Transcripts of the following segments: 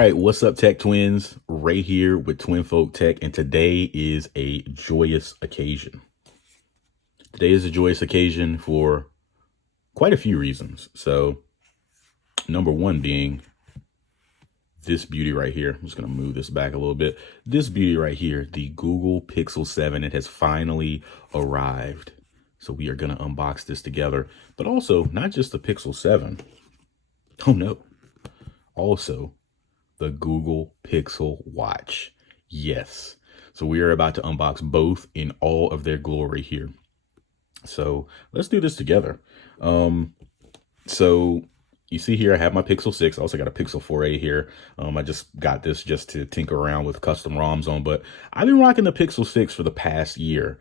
right, what's up, Tech Twins? Ray here with Twin Folk Tech, and today is a joyous occasion. Today is a joyous occasion for quite a few reasons. So, number one being this beauty right here. I'm just going to move this back a little bit. This beauty right here, the Google Pixel 7, it has finally arrived. So we are going to unbox this together, but also not just the Pixel 7. Oh no. Also, the Google Pixel Watch. Yes. So we are about to unbox both in all of their glory here. So let's do this together. So you see here, I have my Pixel 6. I also got a Pixel 4a here. I just got this just to tinker around with custom ROMs on, but I've been rocking the Pixel 6 for the past year.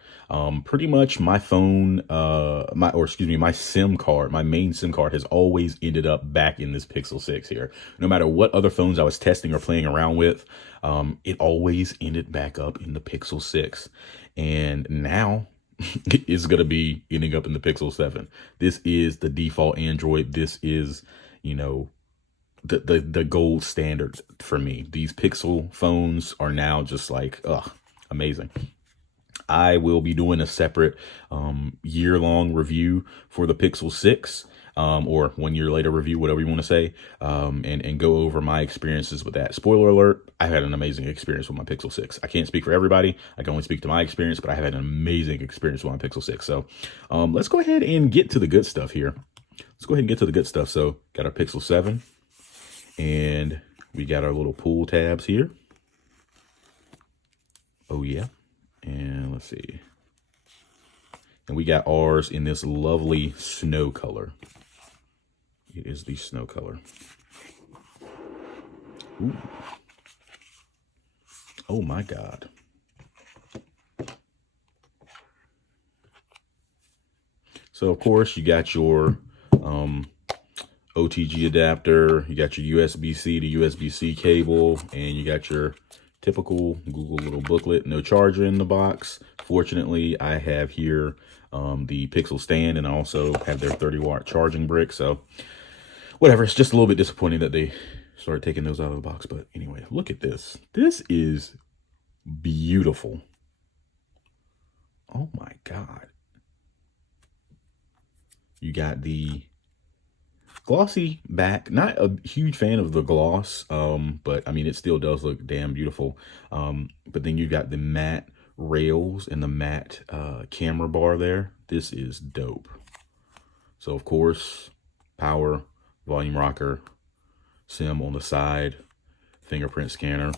Pretty much my phone, my SIM card, my main SIM card has always ended up back in this Pixel 6 here. No matter what other phones I was testing or playing around with, it always ended back up in the Pixel 6. And now is going to be ending up in the Pixel 7. This is the default Android. This is, you know, the gold standard for me. These Pixel phones are now just like, amazing. I will be doing a separate year-long review for the Pixel 6. Or 1 year later review, whatever you want to say, and go over my experiences with that. Spoiler alert, I had an amazing experience with my Pixel 6. I can't speak for everybody. I can only speak to my experience, but I have had an amazing experience with my Pixel 6. So let's go ahead and get to the good stuff here. Let's go ahead and get to the good stuff. So got our Pixel 7, and we got our little pull tabs here. Oh yeah, and let's see. And we got ours in this lovely snow color. It is the snow color. Ooh. Oh my God. So of course you got your OTG adapter, you got your USB-C to USB-C cable, and you got your typical Google little booklet. No charger in the box. Fortunately, I have here the Pixel stand, and I also have their 30-watt charging brick. So whatever, it's just a little bit disappointing that they started taking those out of the box. But anyway, look at this. This is beautiful. Oh my God. You got the glossy back. Not a huge fan of the gloss, but I mean, it still does look damn beautiful. But then you got the matte rails and the matte camera bar there. This is dope. So of course, power, volume rocker, SIM on the side, fingerprint scanner.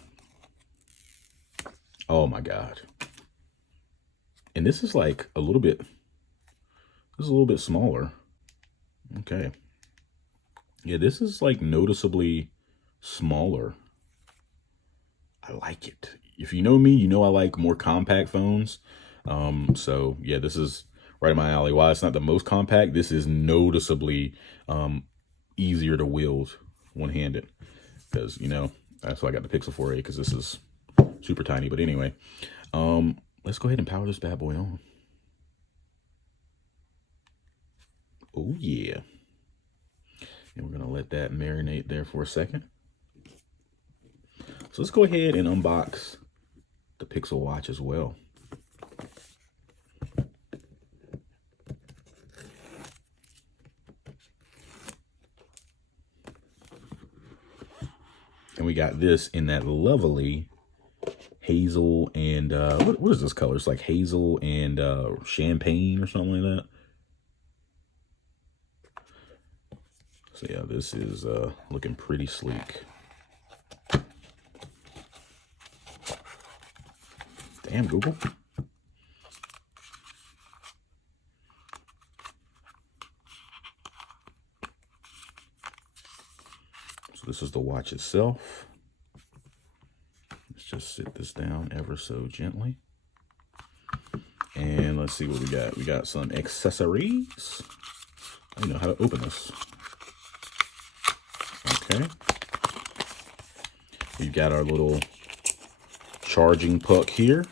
Oh my God. And this is like a little bit, smaller. Okay. Yeah, this is like noticeably smaller. I like it. If you know me, you know I like more compact phones. So yeah, this is right in my alley. While it's not the most compact, this is noticeably easier to wield one-handed, because you know that's why I got the Pixel 4a, because this is super tiny. But anyway, let's go ahead and power this bad boy on. Oh yeah, and we're gonna let that marinate there for a second. So let's go ahead and unbox the Pixel Watch as well. And we got this in that lovely hazel and, what is this color? It's like hazel and champagne or something like that. So yeah, this is looking pretty sleek. Damn, Google. So this is the watch itself. Let's just sit this down ever so gently. And let's see what we got. We got some accessories. I don't know how to open this. Okay. We've got our little charging puck here.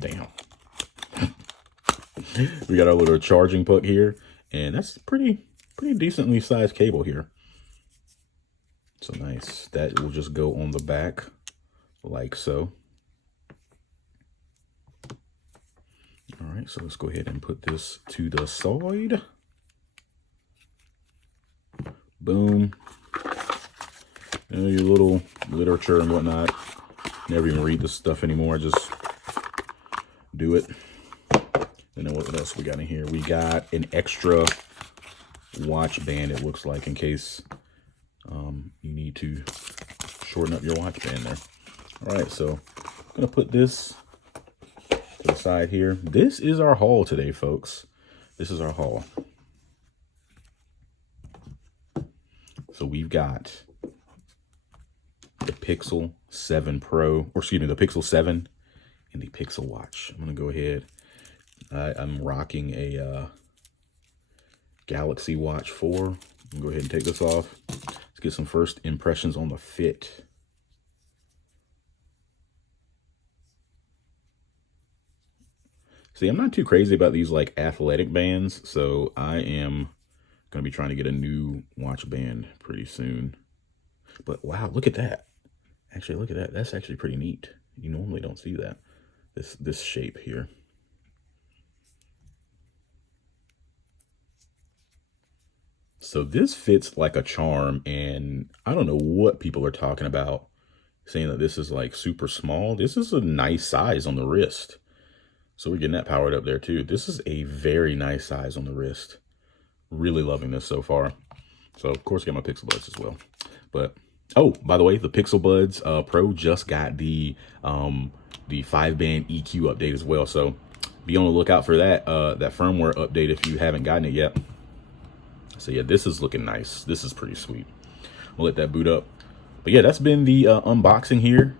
Damn. We got our little charging puck here, and that's pretty pretty decently sized cable here. So nice. That will just go on the back like so. All right, so let's go ahead and put this to the side. Boom. You know, your little literature and whatnot. Never even read this stuff anymore. Just do it. And then what else we got in here? We got an extra watch band, it looks like, in case you need to shorten up your watch band there. All right, so I'm gonna put this to the side here. This is our haul today, folks. This is our haul. So we've got the Pixel 7 Pro, or excuse me, the Pixel 7 and the Pixel Watch. I'm gonna go ahead. I'm rocking a Galaxy Watch 4. I'm gonna go ahead and take this off. Let's get some first impressions on the fit. See, I'm not too crazy about these like athletic bands, so I am gonna be trying to get a new watch band pretty soon. But wow, look at that. Actually, look at that. That's actually pretty neat. You normally don't see that. This shape here. So this fits like a charm, and I don't know what people are talking about saying that this is like super small. This is a nice size on the wrist. So we're getting that powered up there too. This is a very nice size on the wrist. Really loving this so far. So of course, get my Pixel Buds as well. But oh, by the way, the Pixel Buds Pro just got the 5-band EQ update as well. So be on the lookout for that that firmware update if you haven't gotten it yet. So yeah, this is looking nice. This is pretty sweet. We'll let that boot up. But yeah, that's been the unboxing here.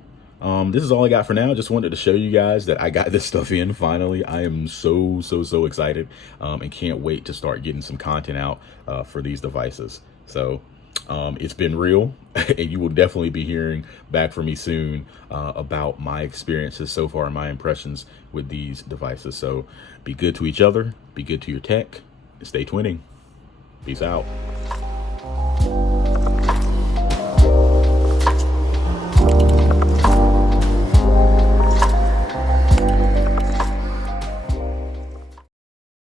This is all I got for now. Just wanted to show you guys that I got this stuff in finally. I am so excited and can't wait to start getting some content out for these devices. So it's been real, and you will definitely be hearing back from me soon about my experiences so far, my impressions with these devices. So be good to each other, be good to your tech, and stay twinning. Peace out.